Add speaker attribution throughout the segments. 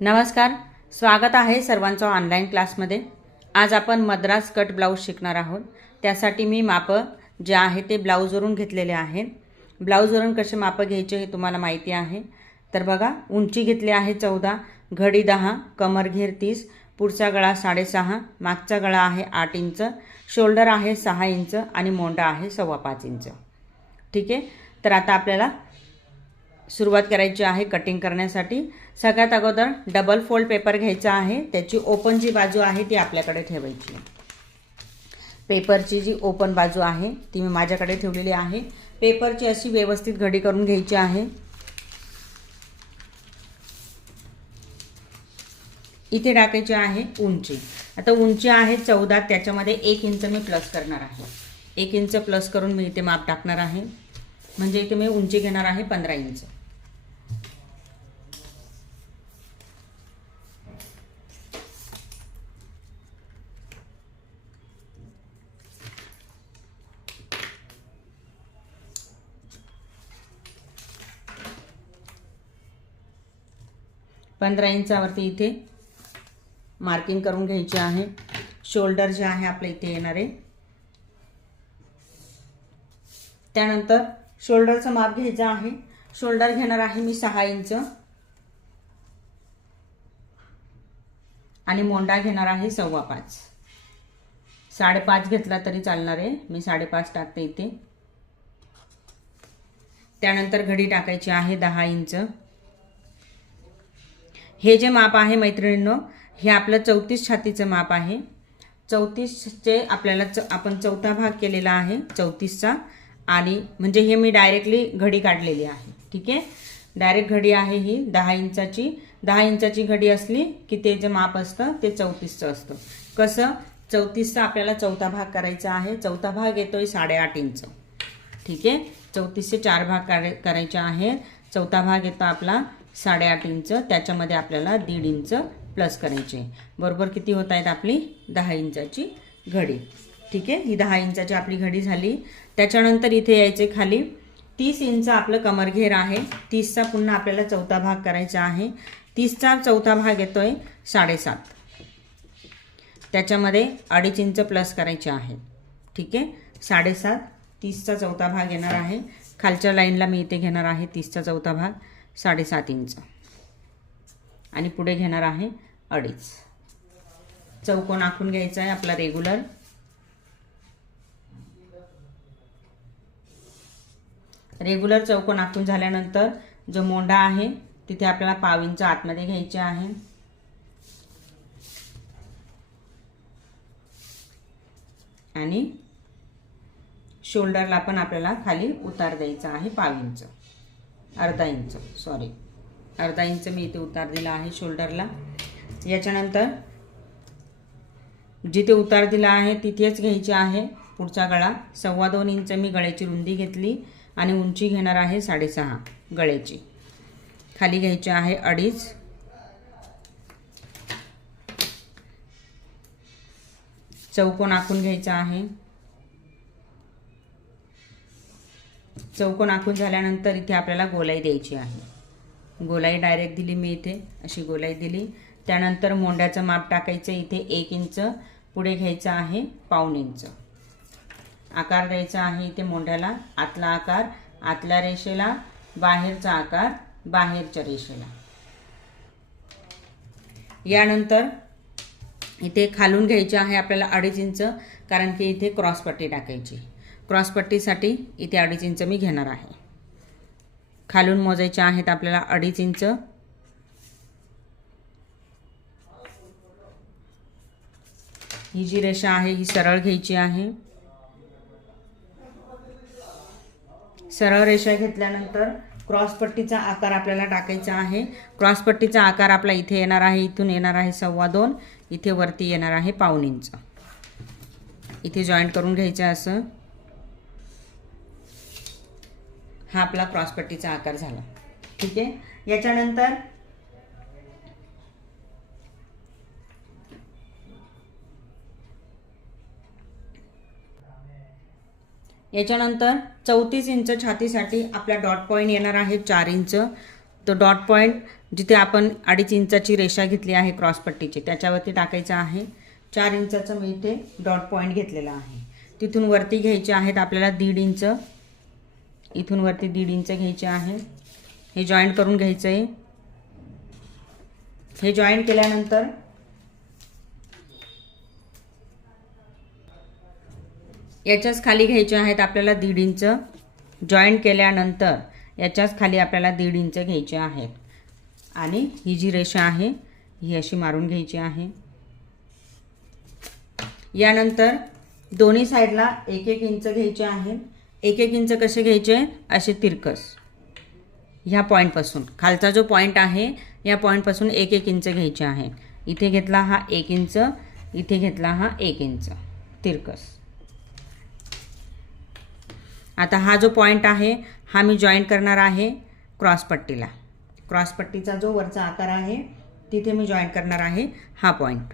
Speaker 1: नमस्कार स्वागत आहे सर्वांचं ऑनलाईन क्लासमध्ये आज आपण मद्रास कट ब्लाऊज शिकणार आहोत. त्यासाठी मी मापं जे आहे ते ब्लाऊजवरून घेतलेले आहेत. ब्लाऊजवरून कसे मापं घ्यायचे हे तुम्हाला माहिती आहे. तर बघा उंची घेतली आहे चौदा घडी दहा कमरघेर तीस पुढचा गळा साडेसहा मागचा गळा आहे आठ इंच शोल्डर आहे सहा इंच आणि मोंडा आहे सव्वा पाच इंच. ठीक आहे? तर आता आपल्याला सुरुवात करायची आहे कटिंग करण्यासाठी. सगळ्यात अगोदर डबल फोल्ड पेपर घ्यायचा आहे. त्याची ओपन जी बाजू आहे ती आपल्याकडे ठेवायची पेपरची जी ओपन बाजू आहे ती मी माझ्याकडे ठेवलेली आहे. पेपरची अशी व्यवस्थित घडी करून घ्यायची आहे. इथे टाकायची आहे उंची. आता उंची आहे चौदा त्याच्यामध्ये एक इंच मी प्लस करणार आहे. एक इंच प्लस करून मी इथे माप टाकणार आहे. म्हणजे इथे मी उंची घेणार आहे पंधरा इंच पंधरा इंचावरती इथे मार्किंग करून घ्यायचे आहे. शोल्डर जे आहे आपल्या इथे येणार. आहे त्यानंतर शोल्डरचं माप घ्यायचं आहे. शोल्डर घेणार आहे मी सहा इंच. आणि मोंडा घेणार आहे सव्वा पाच. साडेपाच घेतला तरी चालणार आहे. मी साडेपाच टाकते इथे. त्यानंतर घडी टाकायची आहे दहा इंच. हे जे माप आहे मैत्रिणींनो हे आपलं चौतीस छातीचं माप आहे. चौतीसचे आपल्याला च आपण चौथा भाग केलेला आहे चौतीसचा. आणि म्हणजे हे मी डायरेक्टली घडी काढलेली आहे. ठीक आहे? डायरेक्ट घडी आहे ही दहा इंचाची. दहा इंचाची घडी असली की ते जे माप असतं ते चौतीसचं असतं. कसं? चौतीसचा आपल्याला चौथा भाग करायचा आहे. चौथा भाग येतो आहे साडेआठ इंच. ठीक आहे? चौतीसचे चार भाग करायचे आहे. चौथा भाग येतो आपला साडेआठ इंच त्याच्यामध्ये आपल्याला दीड इंच प्लस करायचे. बरोबर किती होत आहेत आपली? दहा इंचाची घडी. ठीक आहे? ही दहा इंचाची आपली घडी झाली. त्याच्यानंतर इथे यायचे खाली. तीस इंच आपलं कमरघेर आहे. तीसचा पुन्हा आपल्याला चौथा भाग करायचा आहे. तीसचा चौथा भाग येतो आहे साडेसात. त्याच्यामध्ये अडीच इंच प्लस करायचे आहे ठीक आहे? साडेसात तीसचा चौथा भाग येणार आहे. खालच्या लाईनला मी इथे घेणार आहे तीसचा चौथा भाग. साडेसात इंच. आणि पुढे घेणार आहे अडीच. चौकोन आखून घ्यायचा आहे आपला रेग्युलर रेग्युलर चौकोन आखून झाल्यानंतर जो मोंडा आहे तिथे आपल्याला पाव इंच आतमध्ये घ्यायचे आहे. आणि शोल्डरला पण आपल्याला खाली उतार द्यायचा आहे पाव इंच. अर्धा इंच सॉरी अर्धा इंच मी इथे उतार दिला आहे शोल्डरला याच्यानंतर जिथे उतार दिला आहे तिथेच घ्यायची आहे पुढचा गळा. सव्वा दोन इंच मी गळ्याची रुंदी घेतली आणि उंची घेणार आहे साडेसहा गळ्याची. खाली घ्यायची आहे अडीच. चौकोन आखून घ्यायचा आहे. चौकोन आखून झाल्यानंतर इथे आपल्याला गोलाई द्यायची आहे. गोलाई डायरेक्ट दिली मी इथे अशी गोलाई दिली. त्यानंतर मोंड्याचं माप टाकायचं इथे एक इंच पुढे घ्यायचं आहे पाऊण इंच. आकार द्यायचा आहे इथे मोंड्याला आतला आकार आतल्या रेषेला बाहेरचा आकार बाहेरच्या रेषेला. यानंतर इथे खालून घ्यायचे आहे आपल्याला अडीच इंच कारण की इथे क्रॉसपट्टी टाकायची. क्रॉसपट्टीसाठी इथे अडीच इंच मी घेणार आहे. खालून मोजायचे आहेत आपल्याला अडीच इंच. ही जी रेषा आहे ही सरळ घ्यायची आहे. सरळ रेषा घेतल्यानंतर क्रॉसपट्टीचा आकार आपल्याला टाकायचा आहे. क्रॉसपट्टीचा आकार आपला इथे येणार आहे इथून येणार आहे सव्वा दोन इथे वरती येणार आहे पाऊन इंच. इथे जॉईंट करून घ्यायचं असं. हा आपला क्रॉसपट्टीचा आकार झाला. ठीक आहे? याच्यानंतर याच्यानंतर चौतीस इंच छातीसाठी आपला डॉट पॉईंट येणार आहे चार इंच. तो डॉट पॉईंट जिथे आपण अडीच इंचाची रेषा घेतली आहे क्रॉसपट्टीची त्याच्यावरती टाकायचं आहे. चार इंचाचं मी इथे डॉट पॉईंट घेतलेला आहे. तिथून वरती घ्यायचे आहेत आपल्याला दीड इंच. इथून वरती दीड इंच घ्यायचे आहे. हे जॉईंट करून घ्यायचं आहे हे जॉईंट केल्यानंतर याच्याच खाली घ्यायचे आहेत आपल्याला दीड इंच. जॉईंट केल्यानंतर याच्याच खाली आपल्याला दीड इंच घ्यायचे आहेत. आणि ही जी रेषा आहे ही अशी मारून घ्यायची आहे. यानंतर दोन्ही साईडला एक एक इंच घ्यायचे आहे. एक एक इंच कसे घ्यायचे? असे तिरकस. ह्या पॉईंटपासून खालचा जो पॉईंट आहे या पॉईंटपासून एक एक इंच घ्यायचे आहे. इथे घेतला हा एक इंच इथे घेतला हा एक इंच. तिरकस. आता हा जो पॉईंट आहे हा मी जॉईंट करणार आहे क्रॉसपट्टीला क्रॉसपट्टीचा जो वरचा आकार आहे तिथे मी जॉईंट करणार आहे हा पॉईंट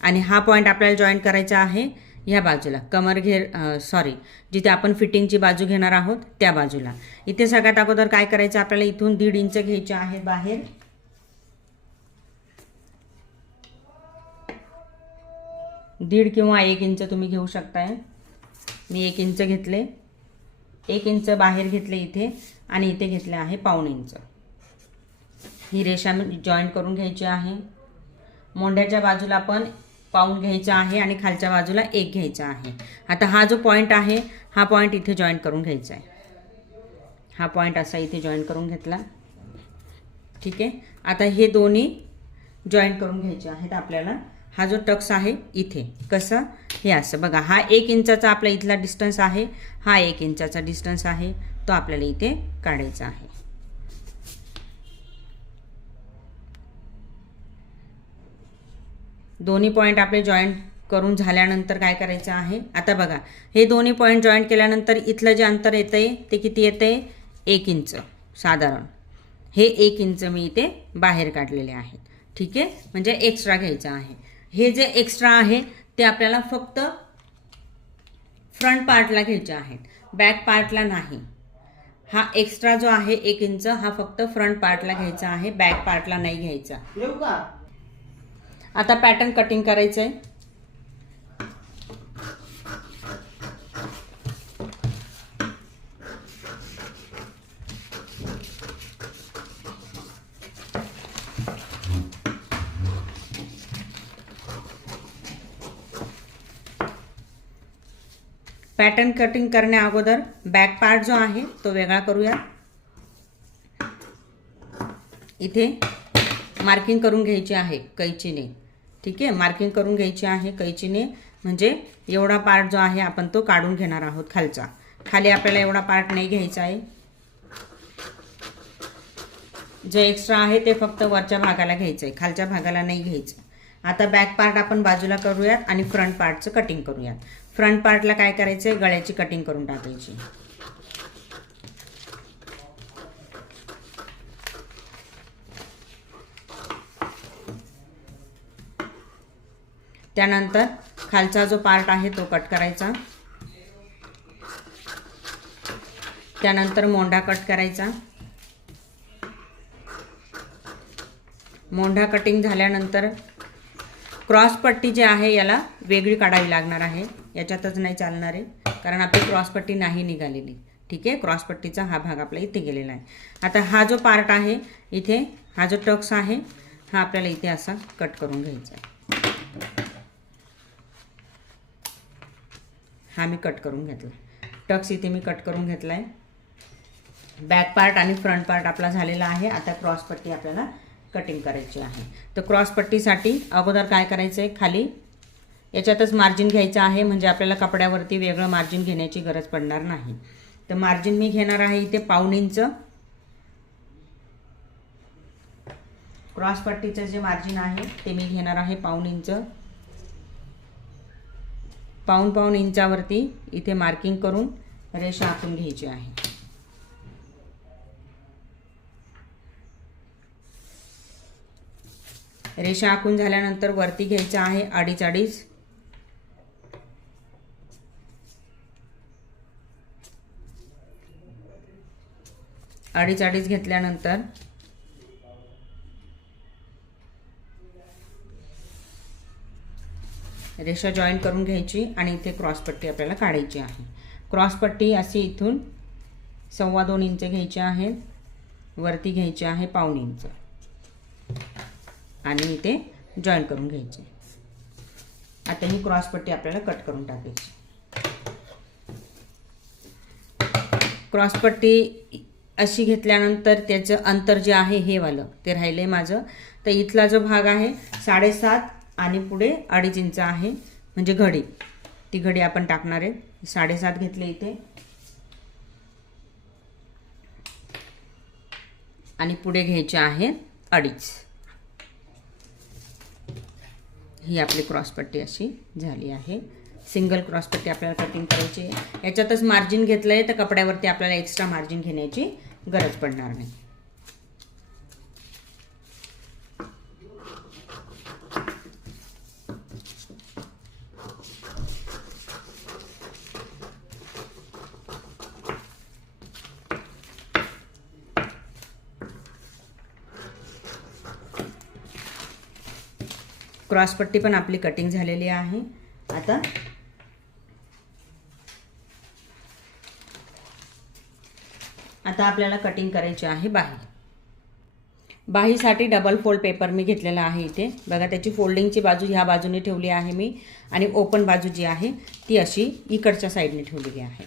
Speaker 1: आणि हा पॉईंट आपल्याला जॉईंट करायचा आहे ह्या बाजूला. कमर घेर सॉरी जिथे आपण फिटिंगची बाजू घेणार आहोत त्या बाजूला. इथे सगळ्यात अगोदर काय करायचं? आपल्याला इथून दीड इंच घ्यायचे आहे बाहेर. दीड किंवा एक इंच तुम्ही घेऊ शकताय. मी एक इंच घेतले. एक इंच बाहेर घेतले इथे आणि इथे घेतले आहे पाऊण इंच. ही रेषा मी जॉईंट करून घ्यायची आहे. मोंढ्याच्या बाजूला पण पाऊल घ्यायचा आहे आणि खालच्या बाजूला एक घ्यायचा आहे. आता हा जो पॉईंट आहे हा पॉईंट इथे जॉईंट करून घ्यायचा आहे. हा पॉईंट असा इथे जॉईंट करून घेतला. ठीक आहे? आता हे दोन्ही जॉईंट करून घ्यायचे आहेत आपल्याला. हा जो टक्स आहे इथे. कसं? हे असं. बघा हा एक इंचाचा आपला इथला डिस्टन्स आहे हा एक इंचाचा डिस्टन्स आहे तो आपल्याला इथे काढायचा आहे. दोन्ही पॉईंट आपले जॉईंट करून झाल्यानंतर काय करायचं आहे? आता बघा हे दोन्ही पॉईंट जॉईंट केल्यानंतर इथलं जे अंतर येतं आहे ते किती येतं आहे एक इंच साधारण. हे एक इंच मी इथे बाहेर काढलेले आहेत. ठीक आहे? म्हणजे एक्स्ट्रा घ्यायचं आहे. हे जे एक्स्ट्रा आहे ते आपल्याला फक्त फ्रंट पार्टला घ्यायचे आहेत. बॅक पार्टला नाही. हा एक्स्ट्रा जो आहे एक इंच हा फक्त फ्रंट पार्टला घ्यायचा आहे. बॅक पार्टला नाही घ्यायचा. आता पॅटर्न कटिंग करायचं आहे पॅटर्न कटिंग करण्या अगोदर बॅक पार्ट जो आहे तो वेगळा करूया. इथे मार्किंग करून घ्यायची आहे कैचीने. ठीक आहे? मार्किंग करून घ्यायची आहे कैचीने. म्हणजे एवढा पार्ट जो आहे आपण तो काढून घेणार आहोत खालचा. खाली आपल्याला एवढा पार्ट नाही घ्यायचा आहे. जे एक्स्ट्रा आहे ते फक्त वरच्या भागाला घ्यायचं आहे. खालच्या भागाला नाही घ्यायचं. आता बॅक पार्ट आपण बाजूला करूयात आणि फ्रंट पार्टचं कटिंग करूयात. फ्रंट पार्टला काय करायचं आहे गळ्याची कटिंग करून टाकायची. त्यानंतर खालचा जो पार्ट आहे तो कट करायचा. त्यानंतर मोंढा कट करायचा. मोंढा कटिंग झाल्यानंतर क्रॉसपट्टी जी आहे याला वेगळी काढावी लागणार आहे. याच्यातच नाही चालणार आहे. कारण आपली क्रॉसपट्टी नाही निघालेली. ठीक आहे? क्रॉसपट्टीचा हा भाग आपला इथे गेलेला आहे. आता हा जो पार्ट आहे इथे हा जो टक्स आहे हा आपल्याला इथे असा कट करून घ्यायचा आहे. हा मी कट करून घेतला टक्स इथे मी कट करून घेतला आहे बॅक पार्ट आणि फ्रंट पार्ट आपला झालेला आहे. आता क्रॉसपट्टी आपल्याला कटिंग करायची आहे. तर क्रॉसपट्टीसाठी अगोदर काय करायचं आहे खाली याच्यातच मार्जिन घ्यायचं आहे. म्हणजे आपल्याला कपड्यावरती वेगळं मार्जिन घेण्याची गरज पडणार नाही. तर मार्जिन मी घेणार आहे इथे पाऊण इंच. क्रॉसपट्टीचं जे मार्जिन आहे ते मी घेणार आहे पाऊण इंच. पाऊण पाऊन इंचावरती इथे मार्किंग करून रेषा आखून घ्यायची आहे. रेषा आखून झाल्यानंतर वरती घ्यायचं आहे अडीच अडीच. अडीच अडीच घेतल्यानंतर रेषा जॉईन करून घ्यायची आणि इथे क्रॉसपट्टी आपल्याला काढायची आहे. क्रॉसपट्टी अशी इथून सव्वा दोन इंच घ्यायची आहे वरती घ्यायची आहे पाऊण इंच. आणि इथे जॉईन करून घ्यायचे. आता ही क्रॉसपट्टी आपल्याला कट करून टाकायची. क्रॉसपट्टी अशी घेतल्यानंतर त्याचं अंतर जे आहे हे वालं ते राहिलं आहे माझं. तर इथला जो भाग आहे साडेसात आणि पुढे अडीच इंच आहे म्हणजे घडी. ती घडी आपण टाकणार आहे. साडेसात घेतले इथे. आणि पुढे घ्यायचे आहे अडीच. ही आपली क्रॉसपट्टी अशी झाली आहे. सिंगल क्रॉसपट्टी आपल्याला कटिंग करायची आहे. याच्यातच मार्जिन घेतलं आहे तर कपड्यावरती आपल्याला एक्स्ट्रा मार्जिन घेण्याची गरज पडणार नाही. क्रॉसपट्टी पण आपली कटिंग झालेली आहे. आता आता आपल्याला कटिंग करायची आहे बाही. बाहीसाठी डबल फोल्ड पेपर मी घेतलेला आहे इथे. बघा त्याची फोल्डिंगची बाजू ह्या बाजूने ठेवली आहे मी आणि ओपन बाजू जी आहे ती अशी इकडच्या साईडने ठेवलेली आहे.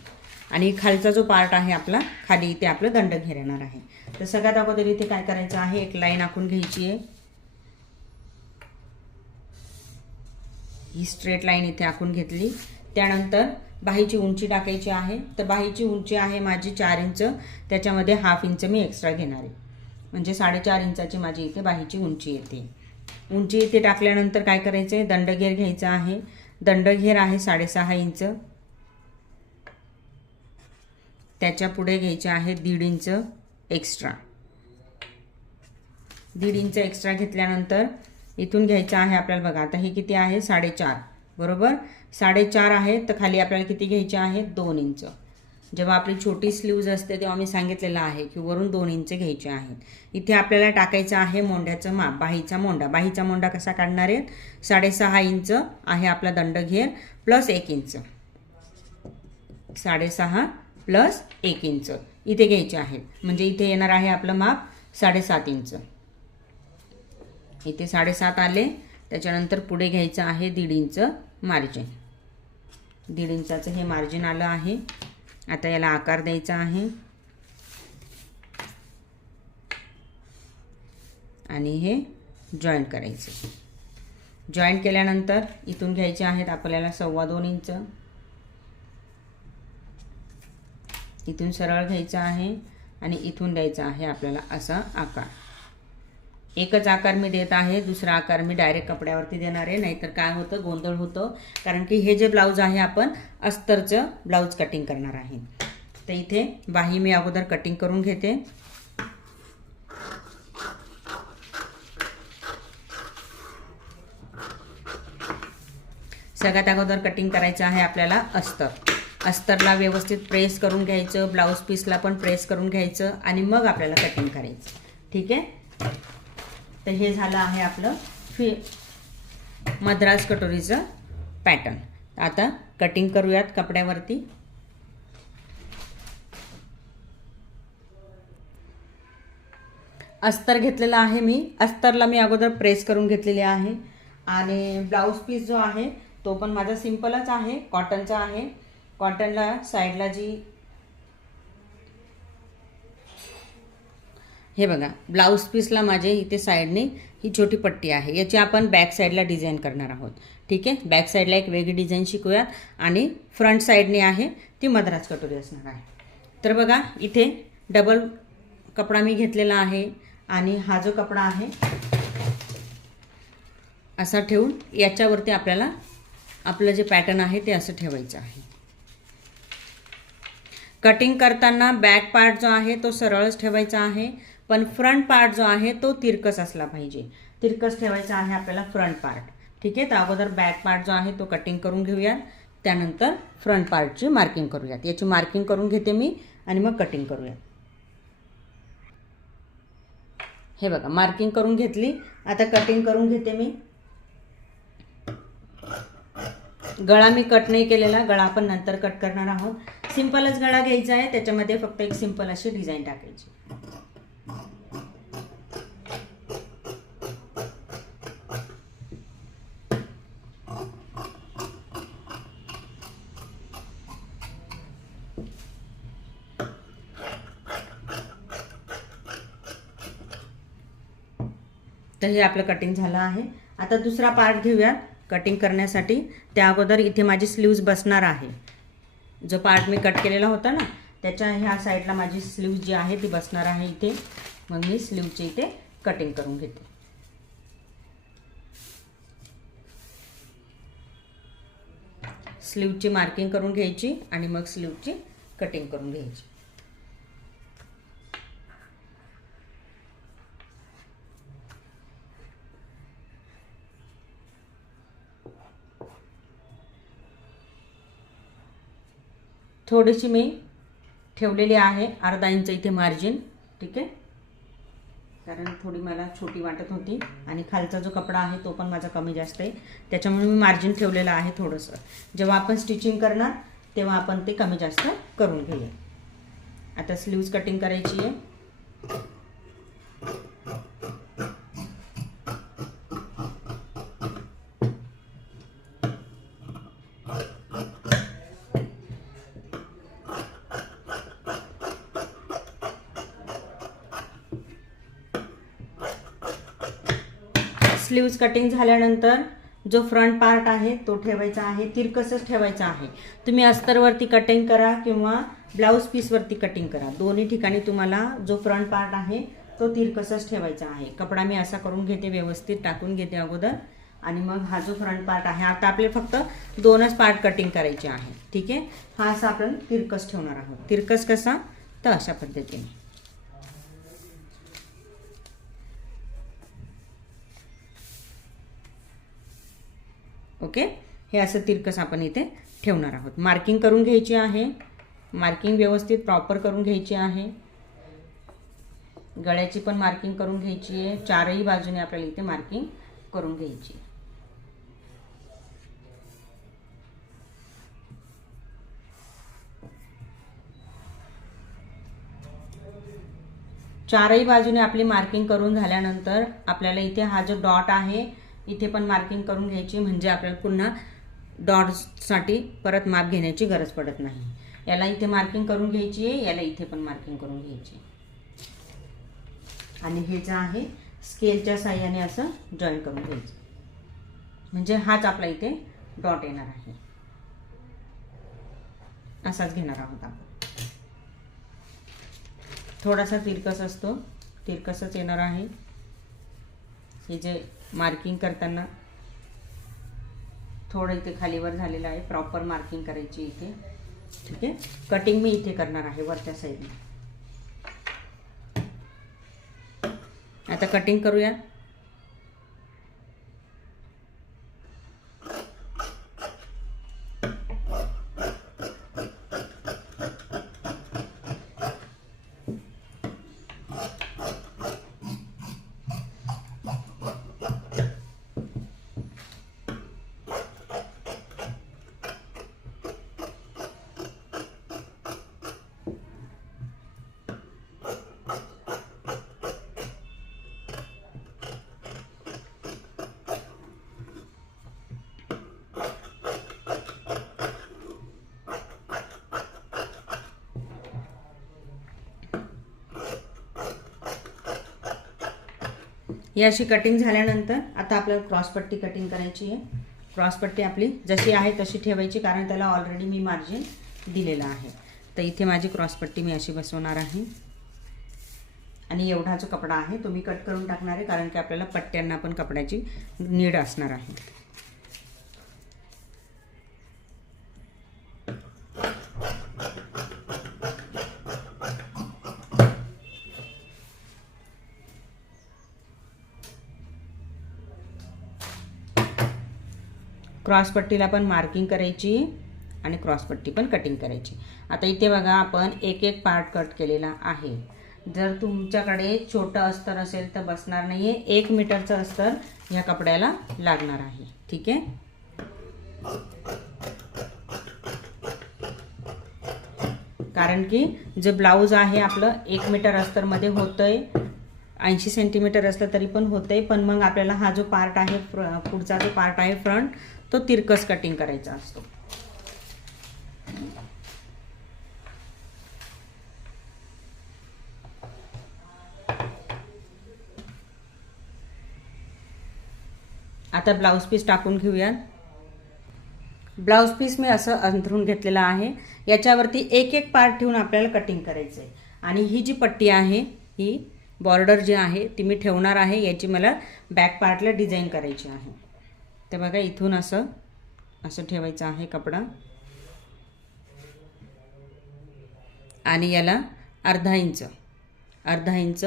Speaker 1: आणि खालचा जो पार्ट आहे आपला खाली इथे आपलं दंड घेरणार आहे. तर सगळ्यात अगोदर इथे काय करायचं आहे? एक लाईन आखून घ्यायची आहे. ही स्ट्रेट लाईन इथे आखून घेतली. त्यानंतर बाहीची उंची टाकायची आहे. तर बाहीची उंची आहे माझी चार इंच. त्याच्यामध्ये हाफ इंच मी एक्स्ट्रा घेणार आहे. म्हणजे साडेचार इंचाची माझी इथे बाहीची उंची येते. उंची इथे टाकल्यानंतर काय करायचं आहे दंडघेर घ्यायचा आहे. दंडघेर आहे साडेसहा इंच. त्याच्या पुढे घ्यायचे आहे दीड इंच एक्स्ट्रा दीड इंच एक्स्ट्रा घेतल्यानंतर इथून घ्यायचं आहे आपल्याला बघा. आता हे किती आहे? साडेचार. बरोबर? साडेचार आहे तर खाली आपल्याला किती घ्यायचे आहे? दोन इंच. जेव्हा आपली छोटी स्लीव्ज असते तेव्हा मी सांगितलेलं आहे की वरून दोन इंच घ्यायचे आहेत. इथे आपल्याला टाकायचं आहे मोंड्याचं माप बाहीचा मोंडा बाहीचा मोंडा कसा काढणार आहेत? साडेसहा इंच आहे आपला दंडघेर प्लस एक इंच. साडेसहा प्लस एक इंच. इथे घ्यायचे आहेत. म्हणजे इथे येणार आहे आपलं माप साडेसात इंच. इथे साडेसात आले. त्याच्यानंतर पुढे घ्यायचं आहे दीड इंच मार्जिन दीड इंचाचं हे मार्जिन आलं आहे. आता याला आकार द्यायचा आहे. आणि हे जॉईंट करायचं. जॉईंट केल्यानंतर इथून घ्यायचे आहेत आपल्याला सव्वा दोन इंच. इथून सरळ घ्यायचं आहे आणि इथून द्यायचा आहे आपल्याला असा आकार. एकच आकार मी देत आहे दुसरा आकार मी डायरेक्ट कपड्यावरती देणार आहे नाहीतर काय होतं गोंधळ होतं. कारण की हे जे ब्लाऊज आहे आपण अस्तरचं ब्लाऊज कटिंग करणार आहे. तर इथे बाही मी अगोदर कटिंग करून घेते. सगळ्यात अगोदर कटिंग करायचं आहे आपल्याला अस्तर. अस्तरला व्यवस्थित प्रेस करून घ्यायचं ब्लाऊज पीसला पण प्रेस करून घ्यायचं आणि मग आपल्याला कटिंग करायचं. ठीक आहे? तर हे झालं आहे आपलं फि मद्रास कटोरीचं पॅटर्न आता कटिंग करूयात कपड्यावरती. अस्तर घेतलेला आहे मी. अस्तरला मी अगोदर प्रेस करून घेतलेले आहे. आणि ब्लाऊज पीस जो आहे तो पण माझा सिम्पलच आहे. कॉटनचा आहे. कॉटनला साईडला जी हे बघा ब्लाऊज पीसला माझे इथे साईडने ही छोटी पट्टी आहे. याची आपण बॅक साईडला डिझाईन करणार आहोत. ठीक आहे? बॅक साईडला एक वेगळी डिझाईन शिकूयात आणि फ्रंट साईडने आहे ती मद्रास कटोरी असणार आहे. तर बघा इथे डबल कपडा मी घेतलेला आहे आणि हा जो कपडा आहे असा ठेवून याच्यावरती आपल्याला आपलं जे पॅटर्न आहे ते असं ठेवायचं आहे. कटिंग करताना बॅक पार्ट जो आहे तो सरळच ठेवायचा आहे. पण फ्रंट पार्ट जो आहे तो तिरकस असला पाहिजे. तिरकस ठेवायचा आहे आपल्याला फ्रंट पार्ट ठीक आहे? तर अगोदर बॅक पार्ट जो आहे तो कटिंग करून घेऊयात. त्यानंतर फ्रंट पार्टची मार्किंग करूयात. याची मार्किंग करून घेते मी आणि मग कटिंग करूयात. हे बघा मार्किंग करून घेतली. आता कटिंग करून घेते मी. गळा मी कट नाही केलेला. गळा आपण नंतर कट करणार आहोत. सिंपलच गळा घ्यायचा आहे. त्याच्यामध्ये फक्त एक सिंपल अशी डिझाईन टाकायची. तर हे आपलं कटिंग झालं आहे. आता दुसरा पार्ट घेऊयात कटिंग करण्यासाठी. त्या अगोदर इथे माझी स्लीव्ज बसणार आहे. जो पार्ट मी कट केलेला होता ना त्याच्या ह्या साईडला माझी स्लीव्ज जी आहे ती बसणार आहे इथे. मग मी स्लीवची इथे कटिंग करून घेते. स्लीवची मार्किंग करून घ्यायची आणि मग स्लीवची कटिंग करून घ्यायची. थोडीशी मी ठेवलेली आहे अर्धा इंच इथे मार्जिन ठीक आहे? कारण थोडी मला छोटी वाटत होती आणि खालचा जो कपडा आहे तो पण माझा कमी जास्त आहे. त्याच्यामुळे मी मार्जिन ठेवलेलं आहे थोडंसं. जेव्हा आपण स्टिचिंग करणार तेव्हा आपण ते कमी जास्त करून घेऊया. आता स्लीव्ज कटिंग करायची आहे. स्लीव्ज कटिंग झाल्यानंतर जो फ्रंट पार्ट आहे तो ठेवायचा आहे तिरकसच ठेवायचा आहे. तुम्ही अस्तरवरती कटिंग करा किंवा ब्लाऊज पीसवरती कटिंग करा. दोन्ही ठिकाणी तुम्हाला जो फ्रंट पार्ट आहे तो तिरकसच ठेवायचा आहे. कपडा मी असा करून घेते व्यवस्थित टाकून घेते अगोदर. आणि मग हा जो फ्रंट पार्ट आहे आता आपले फक्त दोनच पार्ट कटिंग करायचे आहे. ठीक आहे? हा असा आपण तिरकस ठेवणार आहोत. तिरकस कसा? तर अशा पद्धतीने. ओके? हे असं तिरकस आपण इथे ठेवणार आहोत. मार्किंग करून घ्यायची आहे. मार्किंग व्यवस्थित प्रॉपर करून घ्यायची आहे. गळ्याची पण मार्किंग करून घ्यायची आहे. चारही बाजूने आपल्याला इथे मार्किंग करून घ्यायची आहे. चारही बाजूने आपली मार्किंग करून झाल्यानंतर आपल्याला इथे हा जो डॉट आहे इथे पण मार्किंग करून घ्यायची म्हणजे आपल्याला पुन्हा डॉट्ससाठी परत माप घेण्याची गरज पडत नाही. याला इथे मार्किंग करून घ्यायची आहे याला इथे पण मार्किंग करून घ्यायची आणि हे जे आहे स्केलच्या साह्याने असं जॉईन करून घ्यायचं. म्हणजे हाच आपला इथे डॉट येणार आहे. असाच घेणार आहोत आपण. थोडासा तिरकस असतो तिरकसच येणार आहे. हे जे मार्किंग करताना. थोडं इथे खालीवर झालेलं आहे. प्रॉपर मार्किंग करायची इथे. ठीक आहे? कटिंग मी इथे करणार आहे वरच्या साईडला आता कटिंग करूया. ही अशी कटिंग झाल्यानंतर आता आपल्याला क्रॉसपट्टी कटिंग करायची आहे. क्रॉसपट्टी आपली जशी आहे तशी ठेवायची कारण त्याला ऑलरेडी मी मार्जिन दिलेलं आहे. तर इथे माझी क्रॉसपट्टी मी अशी बसवणार आहे. आणि एवढा जो कपडा आहे तो मी कट करून टाकणार आहे कारण की आपल्याला पट्ट्यांना पण कपड्याची नीड असणार आहे. क्रॉसपट्टीला पण मार्किंग करायची आणि क्रॉसपट्टी पण कटिंग करायची. आता इथे बघा आपण एक एक पार्ट कट केलेला आहे. जर तुमच्याकडे छोटं अस्तर असेल तर बसणार नाही आहे एक मीटरचं अस्तर ह्या कपड्याला लागणार आहे. ठीक आहे? कारण की जे ब्लाऊज आहे आपलं एक मीटर अस्तरमध्ये होतंय. ऐंशी सेंटीमीटर असलं तरी पण होतंय. पण मग आपल्याला हा जो पार्ट आहे पुढचा जो पार्ट आहे फ्रंट तो तिरकस कटिंग करायचा असतो. आता ब्लाऊज पीस टाकून घेऊयात. ब्लाऊज पीस मी असं अंथरून घेतलेलं आहे. याच्यावरती एक एक पार्ट ठेवून आपल्याला कटिंग करायचं आहे आणि ही जी पट्टी आहे ही बॉर्डर जी आहे ती मी ठेवणार आहे. याची मला बॅक पार्टला डिझाईन करायची आहे. तर बघा इथून असं असं ठेवायचं आहे कपडा. आणि याला अर्धा इंच अर्धा इंच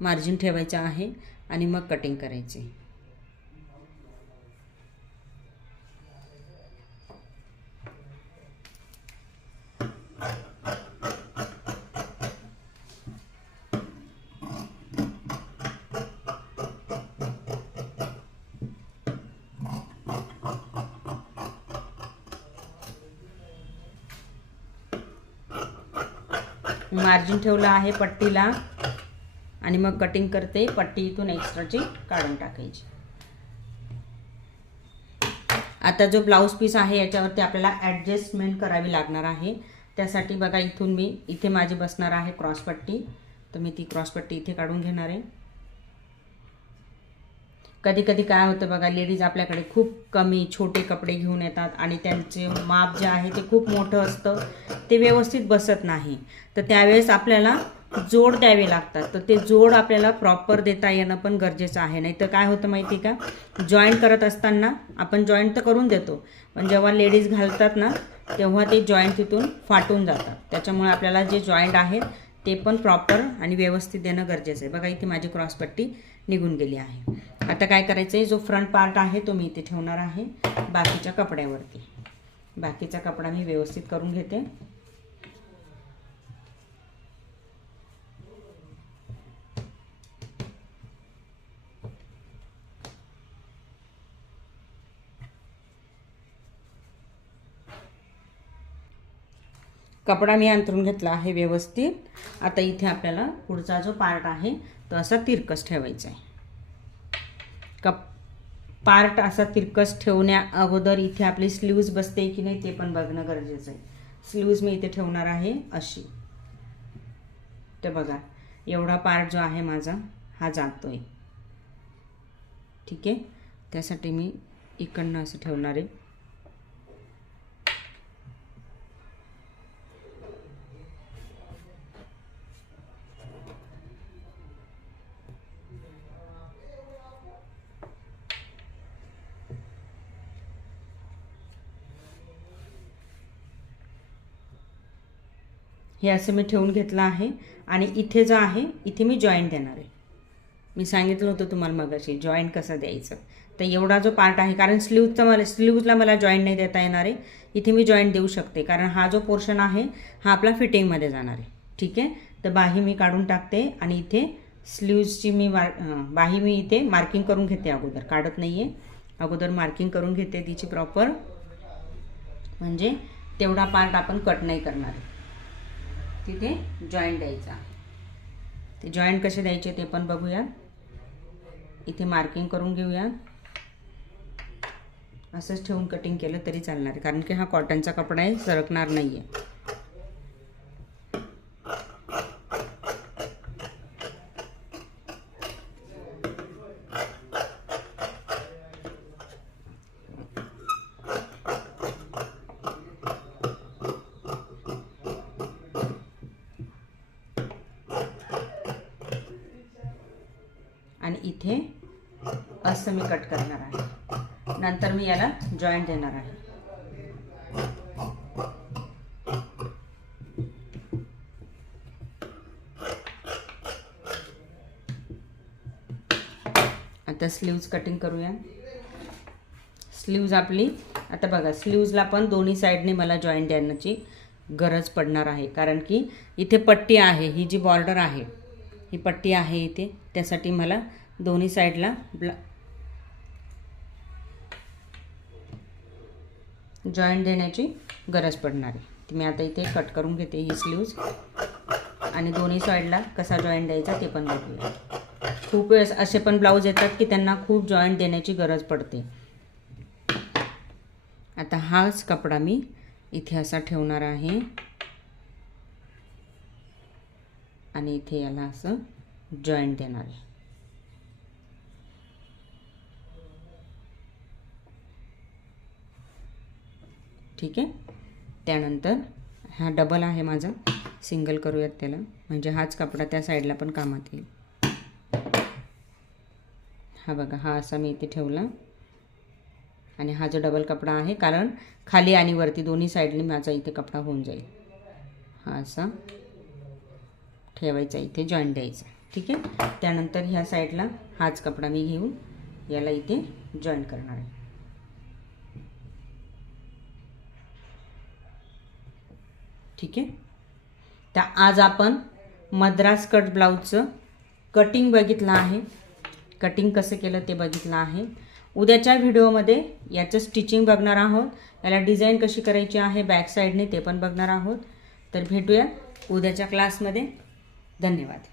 Speaker 1: मार्जिन ठेवायचं आहे आणि मग कटिंग करायची. मार्जिन ठेवलं आहे पट्टीला. आणि मग कटिंग करते पट्टी इथून एक्स्ट्राची काढून टाकायची. आता जो ब्लाऊज पीस आहे याच्यावरती आपल्याला ॲडजस्टमेंट करावी लागणार आहे. त्यासाठी बघा इथून मी इथे माझी बसणार आहे क्रॉसपट्टी तर मी ती क्रॉसपट्टी इथे काढून घेणार आहे. कधी कधी काय होतं बघा लेडीज आपल्याकडे खूप कमी छोटे कपडे घेऊन येतात आणि त्यांचे माप जे आहे ते खूप मोठं असतं. ते व्यवस्थित बसत नाही. तर त्यावेळेस आपल्याला जोड द्यावे लागतात. तर ते जोड आपल्याला प्रॉपर देता येणं पण गरजेचं आहे. नाही तर काय होतं माहिती का? जॉईंट करत असताना आपण जॉईंट तर करून देतो. पण जेव्हा लेडीज घालतात ना तेव्हा ते जॉईंट तिथून फाटून जातात. त्याच्यामुळे आपल्याला जे जॉईंट आहेत ते पण प्रॉपर आणि व्यवस्थित देणं गरजेचं आहे. बघा इथे माझी क्रॉसपट्टी निघून गेली आहे. आता काय करायचं आहे जो फ्रंट पार्ट आहे तो मी इथे ठेवणार आहे बाकीच्या कपड्यावरती. बाकीचा कपडा मी व्यवस्थित करून घेते. कपडा मी अंतरून घेतला आहे व्यवस्थित. आता इथे आपल्याला पुढचा जो पार्ट आहे तो असा तिरकस ठेवायचा आहे कप पार्ट असा तिरकस ठेवण्या अगोदर इथे आपली स्लीव्ज बसते की नाही ते पण बघणं गरजेचं आहे. स्लीव्ज मी इथे ठेवणार आहे अशी. तर बघा एवढा पार्ट जो आहे माझा हा जातो आहे ठीक आहे? त्यासाठी मी इकडनं असं ठेवणार आहे. हे असं मी ठेवून घेतलं आहे आणि इथे जो आहे इथे मी जॉईंट देणार आहे. मी सांगितलं होतं तुम्हाला मगाशी जॉईंट कसं द्यायचं? तर एवढा जो पार्ट आहे कारण स्लीवचा मला स्लीवला मला जॉईंट नाही देता येणार आहे. इथे मी जॉईंट देऊ शकते कारण हा जो पोर्शन आहे हा आपला फिटिंगमध्ये जाणार आहे. ठीक आहे? तर बाही मी काढून टाकते आणि इथे स्लीव्जची मी वा बाही मी इथे मार्किंग करून घेते अगोदर. काढत नाही आहे अगोदर मार्किंग करून घेते तिची प्रॉपर म्हणजे तेवढा पार्ट आपण कट नाही करणार आहे. तिथे जॉईंट द्यायचा. ते जॉईंट कसे द्यायचे ते पण बघूया. इथे मार्किंग करून घेऊया. असंच ठेवून कटिंग केलं तरी चालणार आहे कारण की हा कॉटनचा कपडा आहे सरकणार नाही आहे आणि इथे असं मी कट करणार आहे नंतर मी याला जॉईंट देणार आहे. आता स्लीव्ज कटिंग करूया. स्लीव्ज आपली आता बघा स्लीव्जला पण दोन्ही साईडने मला जॉईंट देण्याची गरज पडणार आहे. कारण की इथे पट्टी आहे ही जी बॉर्डर आहे ही पट्टी आहे इथे त्यासाठी मला दोन्ही साईडला ब्ला जॉईंट देण्याची गरज पडणार आहे. ती मी आता इथे कट करून घेते ही स्लीव्ज आणि दोन्ही साईडला कसा जॉईंट द्यायचा ते पण बघूया. खूप वेळेस असे पण ब्लाऊज येतात की त्यांना खूप जॉईंट देण्याची गरज पडते. आता हाच कपडा मी इथे असा ठेवणार आहे. आणि इथे याला असं जॉईंट देणार आहे. ठीक आहे? त्यानंतर हा डबल आहे माझा. सिंगल करूयात त्याला. म्हणजे हाच कपडा त्या साईडला पण कामात येईल. हा बघा हा असा मी इथे ठेवला. आणि हा जो डबल कपडा आहे कारण खाली आणि वरती दोन्ही साईडने माझा इथे कपडा होऊन जाईल. हा असा ठेवायचा इथे जॉईंट द्यायचा. ठीक आहे? त्यानंतर ह्या साईडला हाच कपडा मी घेऊन याला इथे जॉईंट करणार आहे. ठीक आहे? तर आज आपण मद्रास कट ब्लाऊजचं कटिंग बघितलं आहे. कटिंग कसं केलं ते बघितलं आहे. उद्याच्या व्हिडिओमध्ये याचं स्टिचिंग बघणार आहोत. याला डिझाईन कशी करायची आहे बॅक साईडने ते पण बघणार आहोत. तर भेटूया उद्याच्या क्लासमध्ये धन्यवाद.